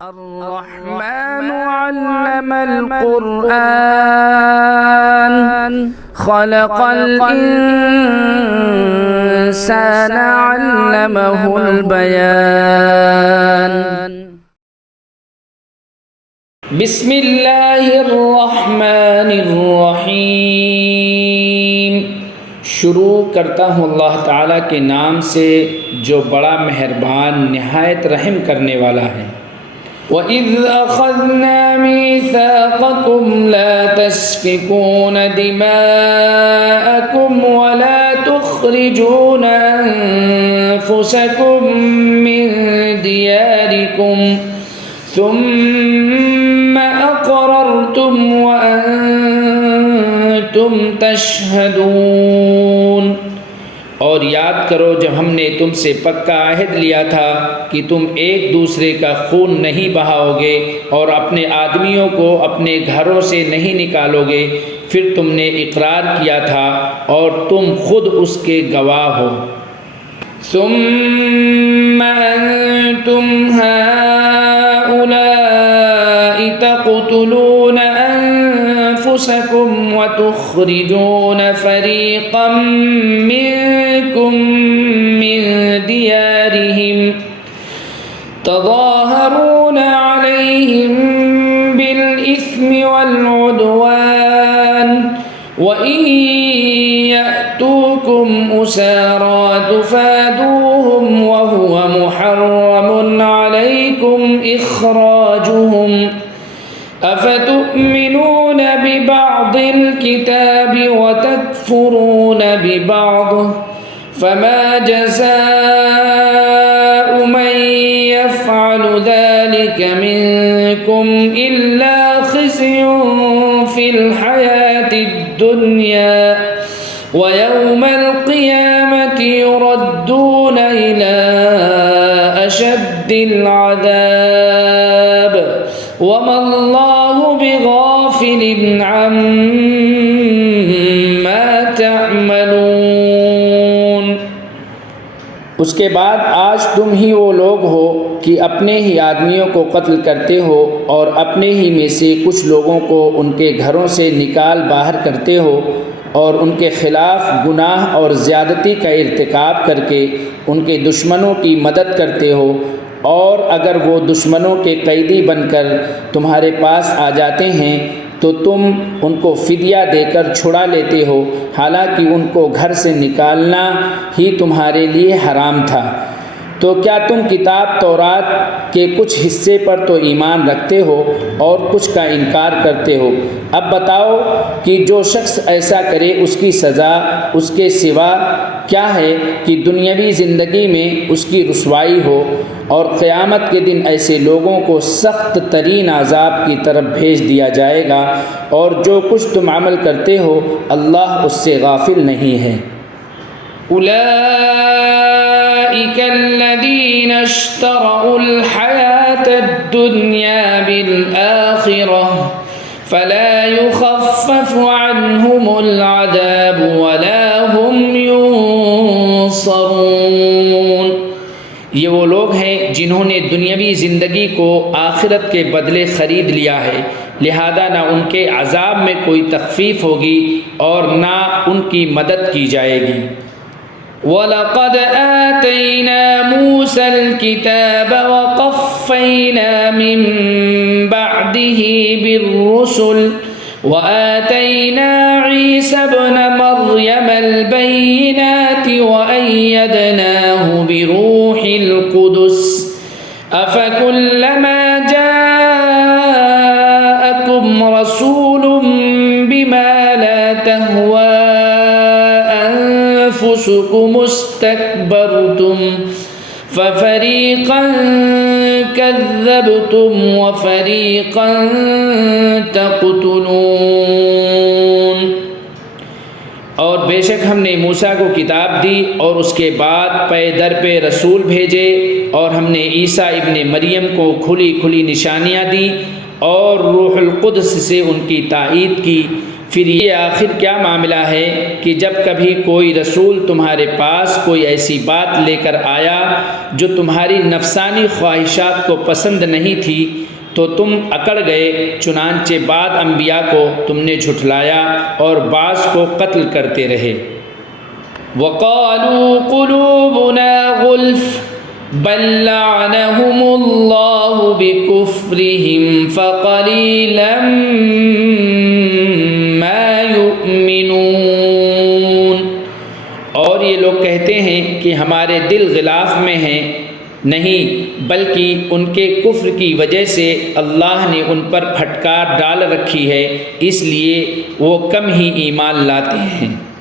الرحمن علم القرآن خلق الإنسان علمه البيان بسم اللہ الرحمن الرحیم۔ شروع کرتا ہوں اللہ تعالیٰ کے نام سے جو بڑا مہربان نہایت رحم کرنے والا ہے۔ وَإِذْ أَخَذْنَا مِيثَاقَكُمْ لَا تَسْفِكُونَ دِمَاءَكُمْ وَلَا تُخْرِجُونَ أَنفُسَكُمْ مِنْ دِيَارِكُمْ ثُمَّ أَقْرَرْتُمْ وَأَنْتُمْ تَشْهَدُونَ۔ اور یاد کرو جب ہم نے تم سے پکا عہد لیا تھا کہ تم ایک دوسرے کا خون نہیں بہاؤ گے اور اپنے آدمیوں کو اپنے گھروں سے نہیں نکالو گے، پھر تم نے اقرار کیا تھا اور تم خود اس کے گواہ ہو۔ ثم أنتم هؤلاء تقتلون أنفسكم وتخرجون فريقا منكم من ديارهم تظاهرون عليهم بالإثم والعدوان وإن يأتوكم أسارى تفادوهم وهو محرم عليكم إخراجهم أفتؤمنون ببعض الكتاب وتكفرون ببعض فما جزاء من يفعل ذلك منكم إلا خزي في الحياة الدنيا ويوم القيامة يردون إلى أشد العذاب وما الله بغافل عما تعملون۔ اس کے بعد آج تم ہی وہ لوگ ہو کہ اپنے ہی آدمیوں کو قتل کرتے ہو اور اپنے ہی میں سے کچھ لوگوں کو ان کے گھروں سے نکال باہر کرتے ہو اور ان کے خلاف گناہ اور زیادتی کا ارتکاب کر کے ان کے دشمنوں کی مدد کرتے ہو، اور اگر وہ دشمنوں کے قیدی بن کر تمہارے پاس آ جاتے ہیں تو تم ان کو فدیہ دے کر چھڑا لیتے ہو، حالانکہ ان کو گھر سے نکالنا ہی تمہارے لیے حرام تھا۔ تو کیا تم کتاب تورات کے کچھ حصے پر تو ایمان رکھتے ہو اور کچھ کا انکار کرتے ہو؟ اب بتاؤ کہ جو شخص ایسا کرے اس کی سزا اس کے سوا کیا ہے کہ دنیاوی زندگی میں اس کی رسوائی ہو، اور قیامت کے دن ایسے لوگوں کو سخت ترین عذاب کی طرف بھیج دیا جائے گا، اور جو کچھ تم عمل کرتے ہو اللہ اس سے غافل نہیں ہے۔ أولئك الذين اشتروا الحياة الدنيا بالآخرة فلا يخفف عنهم العذاب ولا هم ينصرون۔ یہ وہ لوگ ہیں جنہوں نے دنیاوی زندگی کو آخرت کے بدلے خرید لیا ہے، لہذا نہ ان کے عذاب میں کوئی تخفیف ہوگی اور نہ ان کی مدد کی جائے گی۔ وَلَقَدْ آتَيْنَا مُوسَى الْكِتَابَ وَقَفَّيْنَا مِن بَعْدِهِ بِالرُّسُلِ وَآتَيْنَا عِيسَى ابْنَ مَرْيَمَ الْبَيِّنَاتِ وَأَيَّدْنَاهُ بِرُوحِ الْقُدُسِ أَفَكُلَّمَا جَاءَكُمْ رَسُولٌ بِمَا لَا تَهْوَىٰ أنفسكم استكبرتم ففريقا كذبتم وفريقا تقتلون۔ اور بے شک ہم نے موسیٰ کو کتاب دی اور اس کے بعد پے در پہ رسول بھیجے، اور ہم نے عیسیٰ ابن مریم کو کھلی کھلی نشانیاں دی اور روح القدس سے ان کی تائید کی، پھر یہ آخر کیا معاملہ ہے کہ جب کبھی کوئی رسول تمہارے پاس کوئی ایسی بات لے کر آیا جو تمہاری نفسانی خواہشات کو پسند نہیں تھی تو تم اکڑ گئے، چنانچہ بعض انبیاء کو تم نے جھٹلایا اور بعض کو قتل کرتے رہے۔ وَقَالُوا قُلُوبُنَا غُلْفٌ بَل لَّعَنَهُمُ اللَّهُ بِكُفْرِهِمْ فَقَلِيلًا مَّا يُؤْمِنُونَ۔ اور یہ لوگ کہتے ہیں کہ ہمارے دل غلاف میں ہیں، نہیں بلکہ ان کے کفر کی وجہ سے اللہ نے ان پر پھٹکار ڈال رکھی ہے، اس لیے وہ کم ہی ایمان لاتے ہیں۔